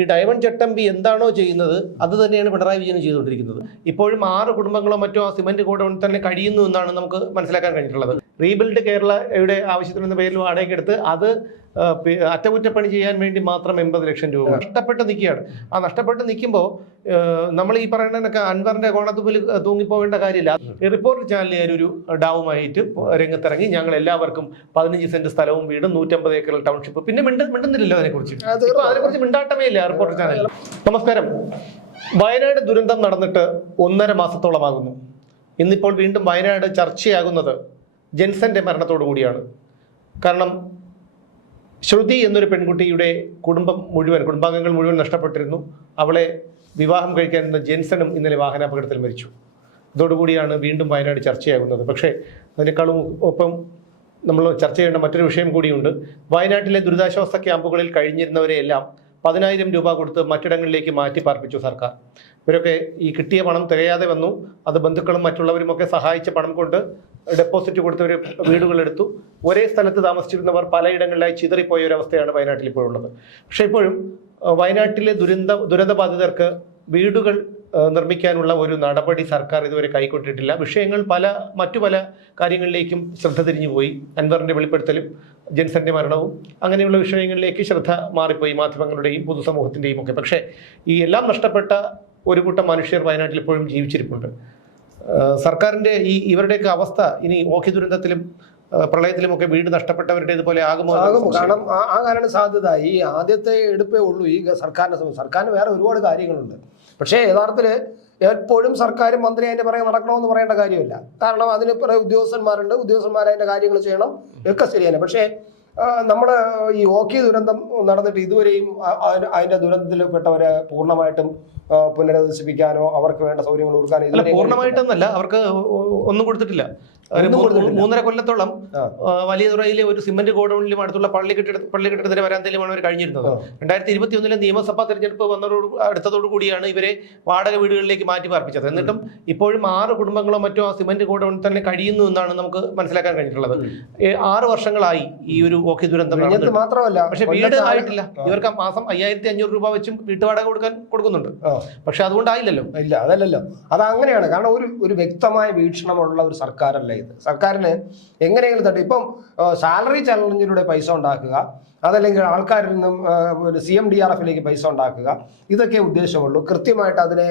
ഈ ഡയമണ്ട് ചട്ടമ്പി എന്താണോ ചെയ്യുന്നത് അത് തന്നെയാണ് പിണറായി വിജയൻ ചെയ്തുകൊണ്ടിരിക്കുന്നത്. ഇപ്പോഴും ആറ് കുടുംബങ്ങളോ മറ്റോ ആ സിമന്റ് ഗോഡൌണിൽ തന്നെ കഴിയുന്നു എന്നാണ് നമുക്ക് മനസ്സിലാക്കാൻ കഴിഞ്ഞിട്ടുള്ളത്. റീബിൽഡ് കേരളയുടെ ആവശ്യത്തിനെന്ന പേരിൽ വാടകയ്ക്കെടുത്ത് അത് അറ്റകുറ്റപ്പണി ചെയ്യാൻ വേണ്ടി മാത്രം എൺപത് ലക്ഷം രൂപ നഷ്ടപ്പെട്ട് നിൽക്കുകയാണ്. ആ നഷ്ടപ്പെട്ട് നിൽക്കുമ്പോൾ നമ്മൾ ഈ പറയുന്നതിനൊക്കെ അൻവറിന്റെ കോണത്തുമ്പിൽ തൂങ്ങിപ്പോകേണ്ട കാര്യമില്ല. റിപ്പോർട്ട് ചാനലുകാർ ഒരു ഡാവുമായിട്ട് രംഗത്തിറങ്ങി. ഞങ്ങൾ എല്ലാവർക്കും പതിനഞ്ച് സെന്റ് സ്ഥലവും വീടും നൂറ്റമ്പത് ഏക്കർ ടൗൺഷിപ്പ്. പിന്നെ മിണ്ട മിണ്ടുന്നില്ലല്ലോ അതിനെക്കുറിച്ച്. അതിനെക്കുറിച്ച് മിണ്ടാട്ടമേ ഇല്ല. റിപ്പോർട്ടർ ചാനൽ നമസ്കാരം. വയനാട് ദുരന്തം നടന്നിട്ട് ഒന്നര മാസത്തോളമാകുന്നു. ഇന്നിപ്പോൾ വീണ്ടും വയനാട് ചർച്ചയാകുന്നത് ജെൻസന്റെ മരണത്തോടു കൂടിയാണ്. കാരണം ശ്രുതി എന്നൊരു പെൺകുട്ടിയുടെ കുടുംബം മുഴുവൻ കുടുംബാംഗങ്ങൾ മുഴുവൻ നഷ്ടപ്പെട്ടിരുന്നു. അവളെ വിവാഹം കഴിക്കാനിരുന്ന ജെൻസണും ഇന്നലെ വാഹനാപകടത്തിൽ മരിച്ചു. ഇതോടുകൂടിയാണ് വീണ്ടും വയനാട് ചർച്ചയാകുന്നത്. പക്ഷേ അതിനേക്കാളും ഒപ്പം നമ്മൾ ചർച്ച ചെയ്യേണ്ട മറ്റൊരു വിഷയം കൂടിയുണ്ട്. വയനാട്ടിലെ ദുരിതാശ്വാസ ക്യാമ്പുകളിൽ കഴിഞ്ഞിരുന്നവരെയെല്ലാം പതിനായിരം രൂപ കൊടുത്ത് മറ്റിടങ്ങളിലേക്ക് മാറ്റി പാർപ്പിച്ചു സർക്കാർ. ഇവരൊക്കെ ഈ കിട്ടിയ പണം തികയാതെ വന്നു. അത് ബന്ധുക്കളും മറ്റുള്ളവരുമൊക്കെ സഹായിച്ച പണം കൊണ്ട് ഡെപ്പോസിറ്റ് കൊടുത്തവർ വീടുകളെടുത്തു ഒരേ സ്ഥലത്ത് താമസിച്ചിരുന്നവർ പലയിടങ്ങളിലായി ചിതറിപ്പോയ ഒരു അവസ്ഥയാണ് വയനാട്ടിൽ ഇപ്പോഴുള്ളത്. പക്ഷേ ഇപ്പോഴും വയനാട്ടിലെ ദുരന്ത ദുരന്തബാധിതർക്ക് വീടുകൾ നിർമ്മിക്കാനുള്ള ഒരു നടപടി സർക്കാർ ഇതുവരെ കൈക്കൊണ്ടിട്ടില്ല. വിഷയങ്ങൾ പല മറ്റു പല കാര്യങ്ങളിലേക്കും ശ്രദ്ധ തിരിഞ്ഞു പോയി. അൻവറിന്റെ വെളിപ്പെടുത്തലും ജെൻസന്റെ മരണവും അങ്ങനെയുള്ള വിഷയങ്ങളിലേക്ക് ശ്രദ്ധ മാറിപ്പോയി മാധ്യമങ്ങളുടെയും പൊതുസമൂഹത്തിന്റെയും ഒക്കെ. പക്ഷേ ഈ എല്ലാം നഷ്ടപ്പെട്ട ഒരു കൂട്ടം മനുഷ്യർ വയനാട്ടിൽ ഇപ്പോഴും ജീവിച്ചിരിപ്പുണ്ട്. സർക്കാരിന്റെ ഈ ഇവരുടെയൊക്കെ അവസ്ഥ ഇനി ഓഖി ദുരന്തത്തിലും പ്രളയത്തിലുമൊക്കെ വീട് നഷ്ടപ്പെട്ടവരുടെ ഇതുപോലെ ആകുമോ ആകുമോ കാരണം ആ- കാരണം സാധ്യത. ഈ ആദ്യത്തെ എടുപ്പേ ഉള്ളൂ ഈ സർക്കാരിനെ സംബന്ധിച്ച്. സർക്കാരിന് വേറെ ഒരുപാട് കാര്യങ്ങളുണ്ട്. പക്ഷേ യഥാർത്ഥത്തിൽ എപ്പോഴും സർക്കാരും മന്ത്രി അതിന്റെ പുറകെ നടക്കണമെന്ന് പറയേണ്ട കാര്യമില്ല. കാരണം അതിന് പുറകെ ഉദ്യോഗസ്ഥന്മാരുണ്ട്. ഉദ്യോഗസ്ഥന്മാർ അതിന്റെ കാര്യങ്ങൾ ചെയ്യണം. ഒക്കെ ശരിയാണ്. പക്ഷേ നമ്മുടെ ഈ ഓക്കി ദുരന്തം നടന്നിട്ട് ഇതുവരെയും അതിന്റെ ദുരന്തത്തിൽപ്പെട്ടവരെ പൂർണമായിട്ടും പുനരധിവസിപ്പിക്കാനോ അവർക്ക് വേണ്ട സൗകര്യങ്ങൾ കൊടുക്കാനോ പൂർണമായിട്ടൊന്നല്ല. അവർക്ക് ഒന്നും കൊടുത്തിട്ടില്ല. മൂന്നര കൊല്ലത്തോളം വലിയ തുറയിലെ ഒരു സിമന്റ് ഗോഡൌണിലും അടുത്തുള്ള പള്ളി കെട്ടിട പള്ളി കെട്ടിടത്തിന്റെ വരാന്തയിലുമാണ് അവർ കഴിഞ്ഞിരുന്നത്. രണ്ടായിരത്തി ഇരുപത്തി ഒന്നിലെ നിയമസഭാ തെരഞ്ഞെടുപ്പ് വന്നതോട് അടുത്തതോടു കൂടിയാണ് ഇവരെ വാടക വീടുകളിലേക്ക് മാറ്റി പാർപ്പിച്ചത്. എന്നിട്ടും ഇപ്പോഴും ആറ് കുടുംബങ്ങളോ മറ്റോ ആ സിമന്റ് ഗോഡൌണിൽ തന്നെ കഴിയുന്നു എന്നാണ് നമുക്ക് മനസ്സിലാക്കാൻ കഴിഞ്ഞിട്ടുള്ളത്. ആറ് വർഷങ്ങളായി ഈ ഒരു ഓഖി ദുരന്തം മാത്രമല്ല പക്ഷെ വീട് ആയിട്ടില്ല. ഇവർക്ക് ആ മാസം അയ്യായിരത്തി അഞ്ഞൂറ് രൂപ വെച്ചും വീട്ടുവാടക കൊടുക്കാൻ കൊടുക്കുന്നുണ്ട്. പക്ഷെ അതുകൊണ്ടായില്ലല്ലോ. ഇല്ല അതല്ലല്ലോ. അത് അങ്ങനെയാണ് കാരണം ഒരു ഒരു വ്യക്തമായ വീക്ഷണമുള്ള ഒരു സർക്കാരല്ല ഇത് സർക്കാരിന് എങ്ങനെയെങ്കിലും തട്ടി. ഇപ്പം സാലറി ചലഞ്ചിലൂടെ പൈസ ഉണ്ടാക്കുക അതല്ലെങ്കിൽ ആൾക്കാരിൽ നിന്നും സി എം ഡി ആർ എഫിലേക്ക് പൈസ ഉണ്ടാക്കുക ഇതൊക്കെ ഉദ്ദേശമുള്ളൂ. കൃത്യമായിട്ട് അതിനെ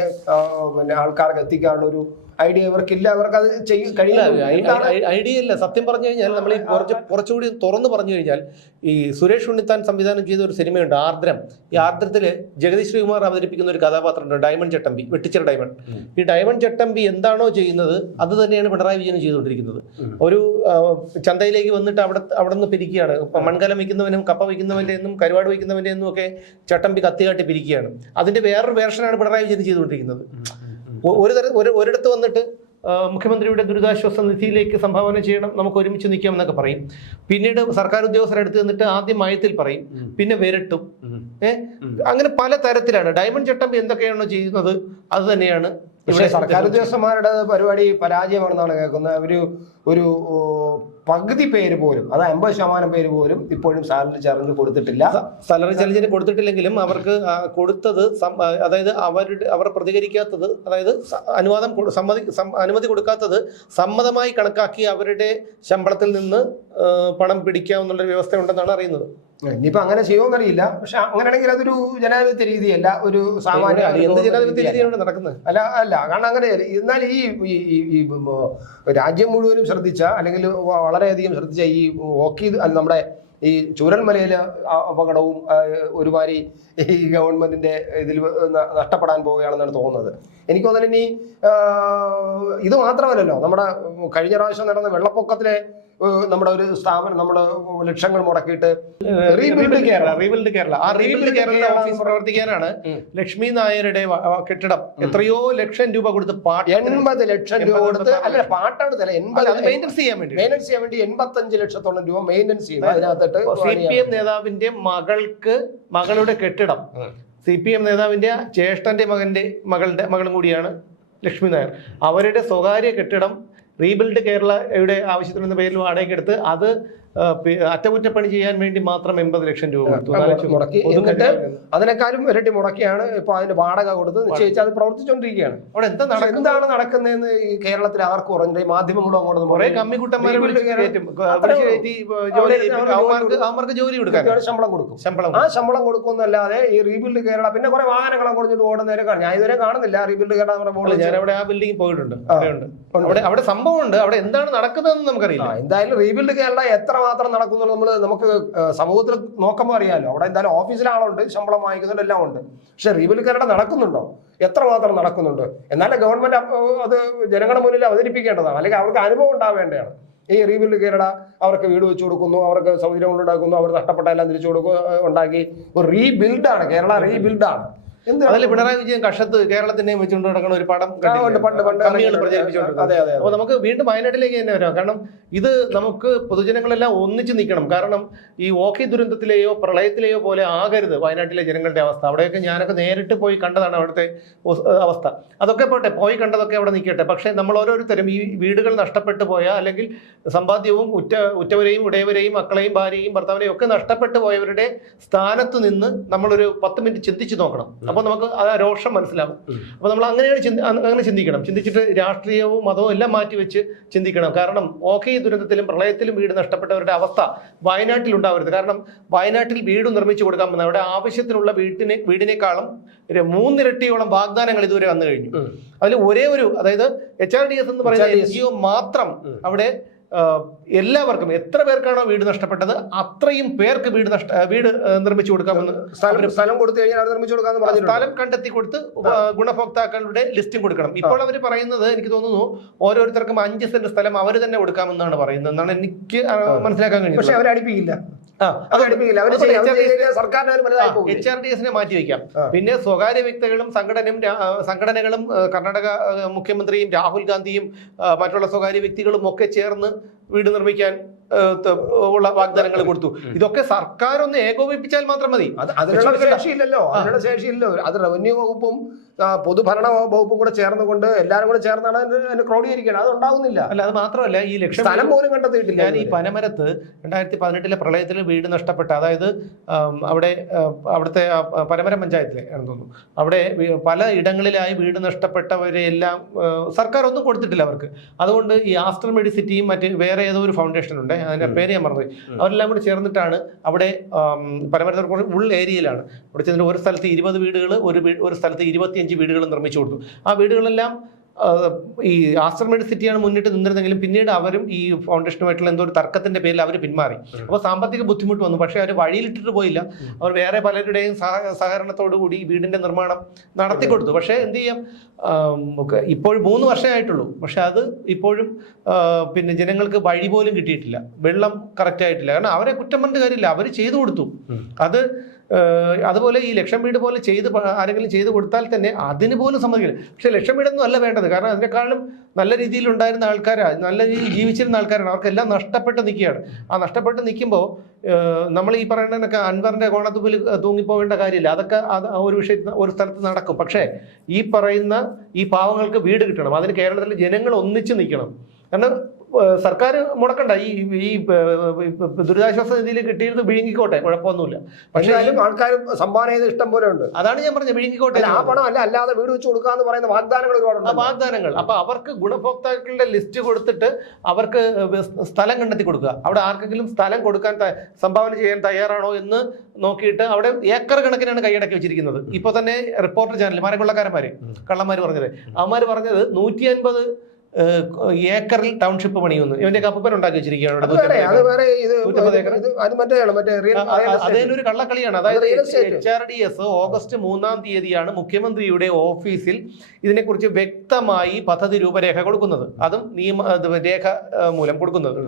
പിന്നെ ആൾക്കാർക്ക് എത്തിക്കാനുള്ള ഒരു ഐഡിയ ഇവർക്കില്ല അവർക്ക് അത് ചെയ്യും കഴിയില്ല. ഐഡിയ ഇല്ല. സത്യം പറഞ്ഞു കഴിഞ്ഞാൽ നമ്മൾ ഈ കുറച്ച് കുറച്ചുകൂടി തുറന്നു പറഞ്ഞു കഴിഞ്ഞാൽ ഈ സുരേഷ് ഉണ്ണിത്താൻ സംവിധാനം ചെയ്ത ഒരു സിനിമയുണ്ട് ആർദ്രം. ഈ ആർദ്രത്തിൽ ജഗദീഷ് ശ്രീകുമാർ അവതരിപ്പിക്കുന്ന ഒരു കഥാപാത്രമുണ്ട് ഡയമണ്ട് ചട്ടമ്പി വെട്ടിച്ചർ ഡയമണ്ട്. ഈ ഡയമണ്ട് ചട്ടമ്പി എന്താണോ ചെയ്യുന്നത് അത് തന്നെയാണ് പിണറായി വിജയൻ ചെയ്തുകൊണ്ടിരിക്കുന്നത്. ഒരു ചന്തയിലേക്ക് വന്നിട്ട് അവിടെ അവിടെ നിന്ന് പിരിക്കുകയാണ്. ഇപ്പൊ മൺകലം വയ്ക്കുന്നവനും കപ്പ വയ്ക്കുന്നവന്റെ എന്നും കരുവാട് വയ്ക്കുന്നവന്റെ എന്നും ഒക്കെ ചട്ടമ്പി കത്തികാട്ടി പിരിക്കുകയാണ്. അതിന്റെ വേറൊരു വേർഷനാണ് പിണറായി വിജയൻ ചെയ്തുകൊണ്ടിരിക്കുന്നത്. ഒരു തര ഒരു ഒരിടത്ത് വന്നിട്ട് മുഖ്യമന്ത്രിയുടെ ദുരിതാശ്വാസ നിധിയിലേക്ക് സംഭാവന ചെയ്യണം നമുക്ക് ഒരുമിച്ച് നിൽക്കാം എന്നൊക്കെ പറയും. പിന്നീട് സർക്കാർ ഉദ്യോഗസ്ഥരെ അടുത്ത് നിന്നിട്ട് ആദ്യം മയത്തിൽ പറയും പിന്നെ വിരട്ടും ഏഹ് അങ്ങനെ പല തരത്തിലാണ് ഡയമണ്ട് ചട്ടമ്പി എന്തൊക്കെയാണോ ചെയ്യുന്നത് അത് തന്നെയാണ്. പക്ഷേ സർക്കാർ ഉദ്യോഗസ്ഥന്മാരുടെ പരിപാടി പരാജയമാണെന്നാണ് കേൾക്കുന്നത്. ഒരു ഒരു പകുതി പേര് പോലും അത് അമ്പത് ശതമാനം പേര് പോലും ഇപ്പോഴും സാലറി ചലഞ്ച് കൊടുത്തിട്ടില്ല. സാലറി ചലഞ്ചിന് കൊടുത്തിട്ടില്ലെങ്കിലും അവർക്ക് കൊടുത്തത് അതായത് അവരുടെ അവർ പ്രതികരിക്കാത്തത് അതായത് അനുവാദം സമ്മതി അനുമതി കൊടുക്കാത്തത് സമ്മതമായി കണക്കാക്കി അവരുടെ ശമ്പളത്തിൽ നിന്ന് പണം പിടിക്കാവുന്ന വ്യവസ്ഥ ഉണ്ടെന്നാണ് അറിയുന്നത്. ഇനിയിപ്പോ അങ്ങനെ ചെയ്യുമെന്നറിയില്ല പക്ഷെ അങ്ങനെയാണെങ്കിൽ അതൊരു ജനാധിപത്യ രീതിയല്ല ഒരു സാമാന്യ എന്ത് ജനാധിപത്യ രീതിയാണ് നടക്കുന്നത്? അല്ല അല്ല കാരണം അങ്ങനെ എന്നാൽ ഈ ഈ രാജ്യം മുഴുവനും ശ്രദ്ധിച്ച അല്ലെങ്കിൽ വളരെയധികം ശ്രദ്ധിച്ച ഈ ഓക്കി നമ്മുടെ ഈ ചൂരൽമലയിലെ അപകടവും ഒരുമാതിരി ഈ ഗവൺമെന്റിന്റെ ഇതിൽ നഷ്ടപ്പെടാൻ പോവുകയാണെന്നാണ് തോന്നുന്നത്. എനിക്ക് തോന്നുന്നത് ഇനി ഇത് മാത്രമല്ലല്ലോ നമ്മുടെ കഴിഞ്ഞ പ്രാവശ്യം നടന്ന വെള്ളപ്പൊക്കത്തിലെ നമ്മുടെ ഒരു സ്ഥാപനം നമ്മുടെ ലക്ഷങ്ങൾ മുടക്കിയിട്ട് റീബിൽഡ് കേരള റീബിൽഡ് കേരള. ആ റീബിൽഡ് കേരള ഓഫീസ് പ്രവർത്തിക്കാനാണ് ലക്ഷ്മി നായരുടെ കെട്ടിടം. എത്രയോ ലക്ഷം രൂപ കൊടുത്ത് എൺപത് ലക്ഷം രൂപ കൊടുത്ത് അല്ല പാട്ടാണ് എൺപത് മെയിന്റെസ് ചെയ്യാൻ വേണ്ടി. മെയിന്റെനൻസ് ചെയ്യാൻ വേണ്ടി എൺപത്തഞ്ച് ലക്ഷത്തോളം രൂപ മെയിന്റെനൻസ് ചെയ്യുന്നത് അതിനകത്തിട്ട് സി പി എം നേതാവിന്റെ മകൾക്ക് മകളുടെ കെട്ടിടം. സി പി എം നേതാവിന്റെ ജ്യേഷ്ഠന്റെ മകന്റെ മകളുടെ മകളും കൂടിയാണ് ലക്ഷ്മി നായർ. അവരുടെ സ്വകാര്യ കെട്ടിടം റീബിൽഡ് കേരളയുടെ ആവശ്യത്തിനെന്ന പേരിൽ വാടകയ്ക്കെടുത്ത് അത് അറ്റകുറ്റപ്പണി ചെയ്യാൻ വേണ്ടി മാത്രം എൺപത് ലക്ഷം രൂപ മുടക്കി. എന്നിട്ട് അതിനേക്കാളും ഇരട്ടി മുടക്കിയാണ് ഇപ്പൊ അതിന്റെ വാടക കൊടുത്ത് നിശ്ചയിച്ച് അത് പ്രവർത്തിച്ചുകൊണ്ടിരിക്കുകയാണ് അവിടെ എന്താ എന്താണ് നടക്കുന്നതെന്ന് ഈ കേരളത്തിൽ ആർക്കും ഉറങ്ങി മാധ്യമങ്ങളും അങ്ങോട്ട് കുറെ കമ്മിക്കുട്ടന്മാരെ. അവർക്ക് ജോലി കൊടുക്കാൻ. ശമ്പളം കൊടുക്കും. ശമ്പളം ആ ശമ്പളം കൊടുക്കുന്നല്ലാതെ ഈ റീബിൽഡ് കേരള പിന്നെ കുറെ വാഹനങ്ങളെ കൊടുത്തിട്ട് ഓടുന്നവരെ കാണും. ഞാൻ ഇതുവരെ കാണുന്നില്ല. റീബിൽഡ് കേരള നമ്മുടെ ബോർഡ് ഞാൻ അവിടെ ആ ബിൽഡിംഗ് പോയിട്ടുണ്ട്. അവിടെ അവിടെ സംഭവമുണ്ട്. അവിടെ എന്താണ് നടക്കുന്നതെന്ന് നമുക്കറിയില്ല. എന്തായാലും റീബിൽഡ് കേരള എത്ര മാത്രം നടക്കുന്നുള്ളൂ നമ്മൾ നമുക്ക് സമൂഹത്തിൽ നോക്കുമ്പോൾ അറിയാമല്ലോ അവിടെ എന്തായാലും ഓഫീസിലാളുണ്ട് ശമ്പളം വാങ്ങിക്കുന്നുണ്ട് എല്ലാം ഉണ്ട്. പക്ഷെ റീബിൽഡ് കേരള നടക്കുന്നുണ്ടോ? എത്ര മാത്രം നടക്കുന്നുണ്ട്? എന്നാലും ഗവൺമെന്റ് അത് ജനങ്ങളുടെ മുന്നിൽ അവതരിപ്പിക്കേണ്ടതാണ്. അല്ലെങ്കിൽ അവർക്ക് അനുഭവം ഉണ്ടാവേണ്ടതാണ്. ഈ റീബിൽഡ് കേരള അവർക്ക് വീട് വെച്ചു കൊടുക്കുന്നു അവർക്ക് സൗകര്യങ്ങൾ ഉണ്ടാക്കുന്നു അവർ നഷ്ടപ്പെട്ട എല്ലാം തിരിച്ചു കൊടുക്കും ഏഹ്, ഉണ്ടാക്കി. ഒരു റീബിൽഡാണ് കേരള റീബിൽഡാണ് അതിൽ പിണറായി വിജയൻ കഷത്ത് കേരളത്തിനെയും വെച്ചുകൊണ്ട് നടക്കുന്ന ഒരു പടം അതെ അതെ അതെ. അപ്പോൾ നമുക്ക് വീണ്ടും വയനാട്ടിലേക്ക് തന്നെ വരാം. കാരണം ഇത് നമുക്ക് പൊതുജനങ്ങളെല്ലാം ഒന്നിച്ച് നിൽക്കണം കാരണം ഈ ഓഖി ദുരന്തത്തിലെയോ പ്രളയത്തിലെയോ പോലെ ആകരുത് വയനാട്ടിലെ ജനങ്ങളുടെ അവസ്ഥ. അവിടെയൊക്കെ ഞാനൊക്കെ നേരിട്ട് പോയി കണ്ടതാണ് അവിടുത്തെ അവസ്ഥ. അതൊക്കെ പോട്ടെ പോയി കണ്ടതൊക്കെ അവിടെ നിൽക്കട്ടെ പക്ഷേ നമ്മൾ ഓരോരുത്തരും ഈ വീടുകൾ നഷ്ടപ്പെട്ടു പോയ അല്ലെങ്കിൽ സമ്പാദ്യവും ഉറ്റ ഉറ്റവരെയും ഉടയവരെയും മക്കളെയും ഭാര്യയും ഭർത്താവിനെയും ഒക്കെ നഷ്ടപ്പെട്ടു പോയവരുടെ സ്ഥാനത്ത് നിന്ന് നമ്മളൊരു പത്ത് മിനിറ്റ് ചിന്തിച്ച് നോക്കണം. അപ്പോൾ നമുക്ക് ആ രോഷം മനസ്സിലാവും. അപ്പോൾ നമ്മൾ അങ്ങനെയാണ് ചിന്തി അങ്ങനെ ചിന്തിക്കണം. ചിന്തിച്ചിട്ട് രാഷ്ട്രീയവും മതവും എല്ലാം മാറ്റി വെച്ച് ചിന്തിക്കണം. കാരണം ഓക്കെ ദുരന്തത്തിലും പ്രളയത്തിലും വീട് നഷ്ടപ്പെട്ടവരുടെ അവസ്ഥ വയനാട്ടിൽ ഉണ്ടാവരുത്. കാരണം വയനാട്ടിൽ വീട് നിർമ്മിച്ചു കൊടുക്കാൻ കൊടുക്കാമെന്ന് അവിടെ ആവശ്യത്തിനുള്ള വീട്ടിനെ വീടിനേക്കാളും മൂന്നിരട്ടിയോളം വാഗ്ദാനങ്ങൾ ഇതുവരെ വന്നു കഴിഞ്ഞു. അതിൽ ഒരേ ഒരു അതായത് എച്ച് ആർ ഡി എസ് എന്ന് പറയുന്ന എൻ ജി ഒ മാത്രം അവിടെ എല്ലാവർക്കും എത്ര പേർക്കാണോ വീട് നഷ്ടപ്പെട്ടത് അത്രയും പേർക്ക് വീട് നഷ്ട വീട് നിർമ്മിച്ചു കൊടുക്കാമെന്ന് സ്ഥലം കൊടുത്തു കഴിഞ്ഞാൽ നിർമ്മിച്ചു കൊടുക്കാമെന്ന് സ്ഥലം കണ്ടെത്തി കൊടുത്ത് ഗുണഭോക്താക്കളുടെ ലിസ്റ്റും കൊടുക്കണം. ഇപ്പോൾ അവർ പറയുന്നത് എനിക്ക് തോന്നുന്നു ഓരോരുത്തർക്കും അഞ്ച് സെന്റ് സ്ഥലം അവർ തന്നെ കൊടുക്കാമെന്നാണ് പറയുന്നത് എന്നാണ് എനിക്ക് മനസ്സിലാക്കാൻ കഴിയുന്നത് പക്ഷെ കഴിഞ്ഞത് എച്ച് ആർ ഡി എസിനെ പിന്നെ സ്വകാര്യ വ്യക്തികളും സംഘടനയും സംഘടനകളും കർണാടക മുഖ്യമന്ത്രിയും രാഹുൽ ഗാന്ധിയും മറ്റുള്ള സ്വകാര്യ വ്യക്തികളും ഒക്കെ ചേർന്ന് വീട് നിർമ്മിക്കാൻ ഉള്ള വാഗ്ദാനങ്ങൾ കൊടുത്തു. ഇതൊക്കെ സർക്കാർ ഒന്ന് ഏകോപിപ്പിച്ചാൽ മാത്രം മതി. അതിനുള്ള ശേഷിയില്ലല്ലോ അതിനുള്ള ശേഷിയില്ലല്ലോ അത് റവന്യൂ വകുപ്പും പൊതുഭരണ വകുപ്പും കൂടെ ചേർന്നുകൊണ്ട് എല്ലാരും കൂടെ ചേർന്നാണ് അതിന് ക്രോഡീകരിക്കണം. അത് ഉണ്ടാവുന്നില്ല. അല്ല അത് മാത്രമല്ല ഈ ലക്ഷ്യം സ്ഥലം പോലും കണ്ടെത്തിയിട്ടില്ല ഞാൻ ഈ പനമരത്ത് രണ്ടായിരത്തി പതിനെട്ടിലെ പ്രളയത്തിൽ വീട് നഷ്ടപ്പെട്ട അതായത് അവിടെ അവിടുത്തെ പനമരം പഞ്ചായത്തിലെ ആണെന്ന് തോന്നുന്നു. അവിടെ പല ഇടങ്ങളിലായി വീട് നഷ്ടപ്പെട്ടവരെ എല്ലാം സർക്കാർ ഒന്നും കൊടുത്തിട്ടില്ല അവർക്ക്. അതുകൊണ്ട് ഈ ആസ്റ്റർ മെഡിസിറ്റിയും മറ്റ് വേറെ ഏതോ ഒരു ഫൗണ്ടേഷൻ ഉണ്ട്. അതിന്റെ പേര് ഞാൻ മറന്നു അവരെല്ലാം കൂടി ചേർന്നിട്ടാണ് അവിടെ പരമരത്തിൽ കുറച്ച് ഉൾ ഏരിയയിലാണ്. അവിടെ ചെന്നിട്ട് ഒരു സ്ഥലത്ത് ഇരുപത് വീടുകൾ ഒരു ഒരു സ്ഥലത്ത് ഇരുപത്തിയഞ്ച് വീടുകൾ നിർമ്മിച്ചു കൊടുത്തു. ആ വീടുകളെല്ലാം ഈ ആസ്റ്റർമേഡ് സിറ്റിയാണ് മുന്നിട്ട് നിന്നിരുന്നെങ്കിലും പിന്നീട് അവരും ഈ ഫൗണ്ടേഷനുമായിട്ടുള്ള എന്തോ ഒരു തർക്കത്തിന്റെ പേരിൽ അവർ പിന്മാറി. അപ്പോൾ സാമ്പത്തിക ബുദ്ധിമുട്ട് വന്നു. പക്ഷേ അവർ വഴിയിലിട്ടിട്ട് പോയില്ല. അവർ വേറെ പലരുടെയും സഹ സഹകരണത്തോടു കൂടി വീടിന്റെ നിർമ്മാണം നടത്തി കൊടുത്തു. പക്ഷേ എന്ത് ചെയ്യാം? ഇപ്പോൾ മൂന്ന് വർഷമേ ആയിട്ടുള്ളൂ. പക്ഷെ അത് ഇപ്പോഴും പിന്നെ ജനങ്ങൾക്ക് വഴി പോലും കിട്ടിയിട്ടില്ല. വെള്ളം കറക്റ്റ് ആയിട്ടില്ല. കാരണം അവരെ കുറ്റം പറഞ്ഞ കാര്യമില്ല. അവർ ചെയ്തു കൊടുത്തു. അത് അതുപോലെ ഈ ലക്ഷം വീട് പോലെ ചെയ്ത് ആരെങ്കിലും ചെയ്ത് കൊടുത്താൽ തന്നെ അതിന് പോലും സമ്മതിക്കില്ല. പക്ഷെ ലക്ഷം വീടൊന്നും അല്ല വേണ്ടത്. കാരണം അതിനേക്കാളും നല്ല രീതിയിൽ ഉണ്ടായിരുന്ന ആൾക്കാരാണ് നല്ല രീതിയിൽ ജീവിച്ചിരുന്ന ആൾക്കാരാണ്. അവർക്കെല്ലാം നഷ്ടപ്പെട്ട് നിൽക്കുകയാണ്. ആ നഷ്ടപ്പെട്ട് നിൽക്കുമ്പോൾ നമ്മൾ ഈ പറയുന്നതിനൊക്കെ അൻവറിന്റെ കോണത്തുമ്പിൽ തൂങ്ങിപ്പോവേണ്ട കാര്യമില്ല. അതൊക്കെ അത് ഒരു വിഷയത്തിൽ ഒരു സ്ഥലത്ത് നടക്കും. പക്ഷേ ഈ പറയുന്ന ഈ പാവങ്ങൾക്ക് വീട് കിട്ടണം. അതിന് കേരളത്തിലെ ജനങ്ങൾ ഒന്നിച്ച് നിൽക്കണം. കാരണം സർക്കാർ മുടക്കണ്ട. ഈ ഈ ദുരിതാശ്വാസ നിധിയിൽ കിട്ടിയിരുന്നത് വിഴുങ്ങിക്കോട്ടെ കുഴപ്പമൊന്നുമില്ല. പക്ഷെ അതിലും ആൾക്കാർ സംഭാവന ചെയ്ത് ഇഷ്ടം പോലെ ഉണ്ട്. അതാണ് ഞാൻ പറഞ്ഞത് വിഴുങ്ങിക്കോട്ടെ ആ പണം അല്ല അല്ലാതെ വീട് വെച്ച് കൊടുക്കാന്ന് പറയുന്ന വാഗ്ദാനങ്ങൾ ഒരുപാടുണ്ട് വാഗ്ദാനങ്ങൾ. അപ്പൊ അവർക്ക് ഗുണഭോക്താക്കളുടെ ലിസ്റ്റ് കൊടുത്തിട്ട് അവർക്ക് സ്ഥലം കണ്ടെത്തി കൊടുക്കുക. അവിടെ ആർക്കെങ്കിലും സ്ഥലം കൊടുക്കാൻ സംഭാവന ചെയ്യാൻ തയ്യാറാണോ എന്ന് നോക്കിയിട്ട് അവിടെ ഏക്കർ കണക്കിനാണ് കൈയടക്കി വെച്ചിരിക്കുന്നത്. ഇപ്പൊ തന്നെ റിപ്പോർട്ടർ ചാനൽ മരക്കൊള്ളക്കാരന്മാര് കള്ളന്മാര് പറഞ്ഞത്. അവന്മാര് പറഞ്ഞത് നൂറ്റി അൻപത് ഏക്കറിൽ ടൗൺഷിപ്പ് പണിയുന്നു. ഇവന്റെ കപ്പൻ ഉണ്ടാക്കി വെച്ചിരിക്കുകയാണ് അവിടെ അത് വേറെ അത് 150 വേറെ ഇത് നൂറ്റമ്പത് ഏക്കർ. ഇത് അത് മറ്റേയാണ് മറ്റേ റിയൽ ആ, ആ, കള്ളക്കളിയാണ്. അതായത് H R D S August മൂന്നാം തീയതിയാണ് മുഖ്യമന്ത്രിയുടെ ഓഫീസിൽ ഇതിനെക്കുറിച്ച് വ്യക്തമായി പദ്ധതി രൂപരേഖ കൊടുക്കുന്നത്. അതും നിയമ രേഖ മൂലം കൊടുക്കുന്നത്.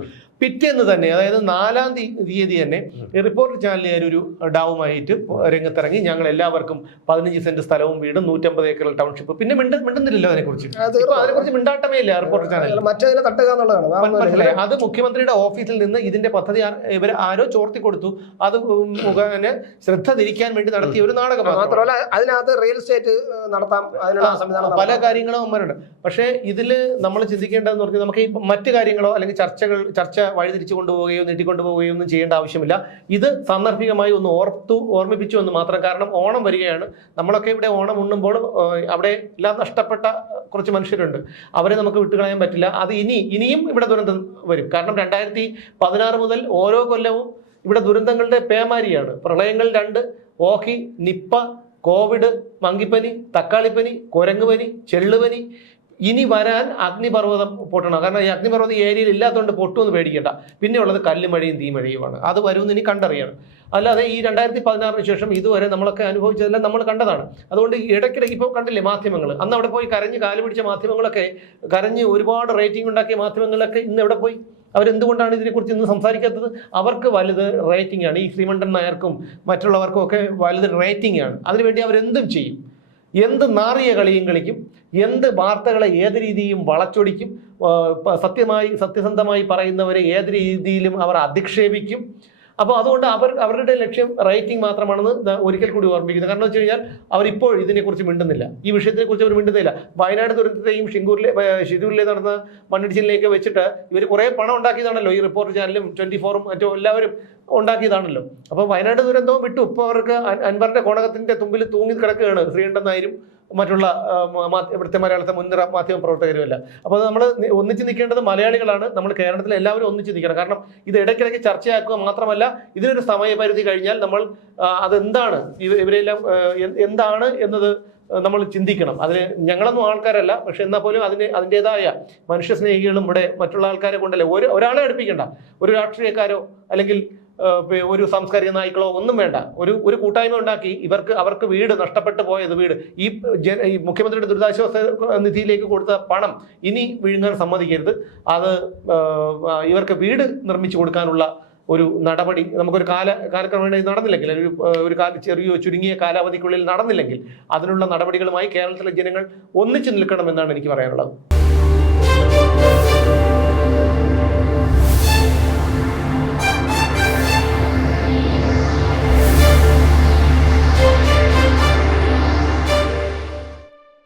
പിറ്റേന്ന് തന്നെ അതായത് നാലാം തീയതി തന്നെ റിപ്പോർട്ട് ചാനലുകാർ ഒരു ഡാവുമായിട്ട് രംഗത്തിറങ്ങി. ഞങ്ങൾ എല്ലാവർക്കും പതിനഞ്ച് സെന്റ് സ്ഥലവും വീടും നൂറ്റമ്പത് ഏക്കറിൽ ടൗൺഷിപ്പ്. പിന്നെ മിണ്ട മിണ്ടുന്നില്ലല്ലോ അതിനെക്കുറിച്ച്. അതിനെക്കുറിച്ച് മിണ്ടാട്ടമേ ഇല്ല. റിപ്പോർട്ടർ ചാനൽ തട്ടുക എന്നുള്ളതാണ് അത് മുഖ്യമന്ത്രിയുടെ ഓഫീസിൽ നിന്ന് ഇതിന്റെ പദ്ധതി ഇവർ ആരോ ചോർത്തി കൊടുത്തു. അത് മുഖേന ശ്രദ്ധ തിരിക്കാൻ വേണ്ടി നടത്തിയ ഒരു നാടകം മാത്രമാണ്. മാത്രമല്ല അതിനകത്ത് റിയൽ എസ്റ്റേറ്റ് നടത്താം അതിനുള്ള സംവിധാനം പല കാര്യങ്ങളും അവന്മാരുണ്ട്. പക്ഷേ ഇതിൽ നമ്മൾ ചിന്തിക്കേണ്ടതെന്ന് പറഞ്ഞാൽ നമുക്ക് ഈ മറ്റ് കാര്യങ്ങളോ അല്ലെങ്കിൽ ചർച്ചകൾ ചർച്ച വഴിതിരിച്ചു കൊണ്ടുപോവുകയോ നീട്ടിക്കൊണ്ടുപോവുകയോ ഒന്നും ചെയ്യേണ്ട ആവശ്യമില്ല. ഇത് സാന്ദർഭികമായി ഒന്ന് ഓർത്തു ഓർമ്മിപ്പിച്ചു എന്ന് മാത്രം. കാരണം ഓണം വരികയാണ്. നമ്മളൊക്കെ ഇവിടെ ഓണം ഉണ്ണുമ്പോൾ അവിടെ എല്ലാം നഷ്ടപ്പെട്ട കുറച്ച് മനുഷ്യരുണ്ട്. അവരെ നമുക്ക് വിട്ടുകളയാൻ പറ്റില്ല. അത് ഇനി ഇനിയും ഇവിടെ ദുരന്തം വരും. കാരണം രണ്ടായിരത്തി പതിനാറ് മുതൽ ഓരോ കൊല്ലവും ഇവിടെ ദുരന്തങ്ങളുടെ പേമാരിയാണ്. പ്രളയങ്ങൾ രണ്ട് ഓഹി നിപ്പ കോവിഡ് മങ്കിപ്പനി തക്കാളിപ്പനി കുരങ്ങുപനി ചെള്ളുപനി ഇനി വരാൻ അഗ്നിപർവതം പൊട്ടണം. കാരണം ഈ അഗ്നിപർവതം ഏരിയയിൽ ഇല്ലാത്തതുകൊണ്ട് പൊട്ടുമെന്ന് പേടിക്കേണ്ട. പിന്നെ ഉള്ളത് കല്ലുമഴയും തീമഴയുമാണ്. അത് വരുമെന്ന് ഇനി കണ്ടറിയണം. അല്ലാതെ ഈ രണ്ടായിരത്തി പതിനാറിന് ശേഷം ഇതുവരെ നമ്മളൊക്കെ അനുഭവിച്ചതെല്ലാം നമ്മൾ കണ്ടതാണ്. അതുകൊണ്ട് ഇടയ്ക്കിടയ്ക്ക് ഇപ്പോൾ കണ്ടില്ലേ മാധ്യമങ്ങൾ അന്ന് അവിടെ പോയി കരഞ്ഞ് കാൽ പിടിച്ച മാധ്യമങ്ങളൊക്കെ കരഞ്ഞ് ഒരുപാട് റേറ്റിംഗ് ഉണ്ടാക്കിയ മാധ്യമങ്ങളൊക്കെ ഇന്ന് എവിടെ പോയി? അവരെന്തുകൊണ്ടാണ് ഇതിനെക്കുറിച്ച് ഇന്ന് സംസാരിക്കാത്തത്? അവർക്ക് വലുത് റേറ്റിംഗ് ആണ്. ഈ ശ്രീമണ്ഠൻ നായർക്കും മറ്റുള്ളവർക്കും ഒക്കെ വലുത് റേറ്റിംഗ് ആണ്. അതിനുവേണ്ടി അവരെന്തും ചെയ്യും. എന്ത് നാറിയ കളിയും കളിക്കും എന്ത് വാർത്തകളെ ഏത് രീതിയും വളച്ചൊടിക്കും സത്യമായി സത്യസന്ധമായി പറയുന്നവരെ ഏത് രീതിയിലും അവർ അധിക്ഷേപിക്കും അപ്പോൾ അതുകൊണ്ട് അവർ അവരുടെ ലക്ഷ്യം റൈറ്റിംഗ് മാത്രമാണെന്ന് ഒരിക്കൽ കൂടി ഓർമ്മിക്കുന്നത് കാരണം വെച്ച് കഴിഞ്ഞാൽ അവരിപ്പോൾ ഇതിനെക്കുറിച്ച് മിണ്ടുന്നില്ല. ഈ വിഷയത്തെക്കുറിച്ച് അവർ മിണ്ടുന്നില്ല. വയനാട് ദുരന്തത്തെയും ഷിങ്കൂരിലെ ഷിരൂരിലെ നടന്ന മണ്ണിടിച്ചിലേക്ക് വെച്ചിട്ട് ഇവർ കുറേ പണം ഉണ്ടാക്കിയതാണല്ലോ ഈ റിപ്പോർട്ട് ചാനലും ട്വന്റി ഫോറും മറ്റും എല്ലാവരും ഉണ്ടാക്കിയതാണല്ലോ. അപ്പോൾ വയനാട് ദുരന്തവും വിട്ടു. ഇപ്പോൾ അവർക്ക് അൻവറിന്റെ കോണകത്തിന്റെ തുമ്പിൽ തൂങ്ങി കിടക്കുകയാണ് ശ്രീകണ്ഠൻ നായരും മറ്റുള്ള ഇവിടുത്തെ മലയാളത്തെ മുൻനിര മാധ്യമ പ്രവർത്തകരുമല്ല. അപ്പോൾ നമ്മൾ ഒന്നിച്ച് നിൽക്കേണ്ടത് മലയാളികളാണ്. നമ്മൾ കേരളത്തിൽ എല്ലാവരും ഒന്നിച്ച് നിൽക്കണം. കാരണം ഇത് ഇടയ്ക്കിടയ്ക്ക് ചർച്ചയാക്കുക മാത്രമല്ല ഇതിനൊരു സമയപരിധി കഴിഞ്ഞാൽ നമ്മൾ അതെന്താണ്? ഇവരെല്ലാം എന്താണ് എന്നത് നമ്മൾ ചിന്തിക്കണം. അതിന് ഞങ്ങളൊന്നും ആൾക്കാരല്ല. പക്ഷെ എന്നാൽ പോലും അതിന് അതിന്റെതായ മനുഷ്യ സ്നേഹികളും ഇവിടെ മറ്റുള്ള ആൾക്കാരെ കൊണ്ടല്ലേ? ഒരു ഒരാളെ അടുപ്പിക്കണ്ട. ഒരു രാഷ്ട്രീയക്കാരോ അല്ലെങ്കിൽ ഒരു സാംസ്കാരിക നായ്ക്കളോ ഒന്നും വേണ്ട. ഒരു ഒരു കൂട്ടായ്മ ഉണ്ടാക്കി ഇവർക്ക് അവർക്ക് വീട് നഷ്ടപ്പെട്ടു പോയത് വീട്. ഈ മുഖ്യമന്ത്രിയുടെ ദുരിതാശ്വാസ നിധിയിലേക്ക് കൊടുത്ത പണം ഇനി വിഴുങ്ങാൻ സമ്മതിക്കരുത്. അത് ഇവർക്ക് വീട് നിർമ്മിച്ചു കൊടുക്കാനുള്ള ഒരു നടപടി നമുക്കൊരു കാല കാലക്രമേണ നടന്നില്ലെങ്കിൽ ഒരു ഒരു കാല ചെറിയ ചുരുങ്ങിയ കാലാവധിക്കുള്ളിൽ നടന്നില്ലെങ്കിൽ അതിനുള്ള നടപടികളുമായി കേരളത്തിലെ ജനങ്ങൾ ഒന്നിച്ചു നിൽക്കണമെന്നാണ് എനിക്ക് പറയാനുള്ളത്.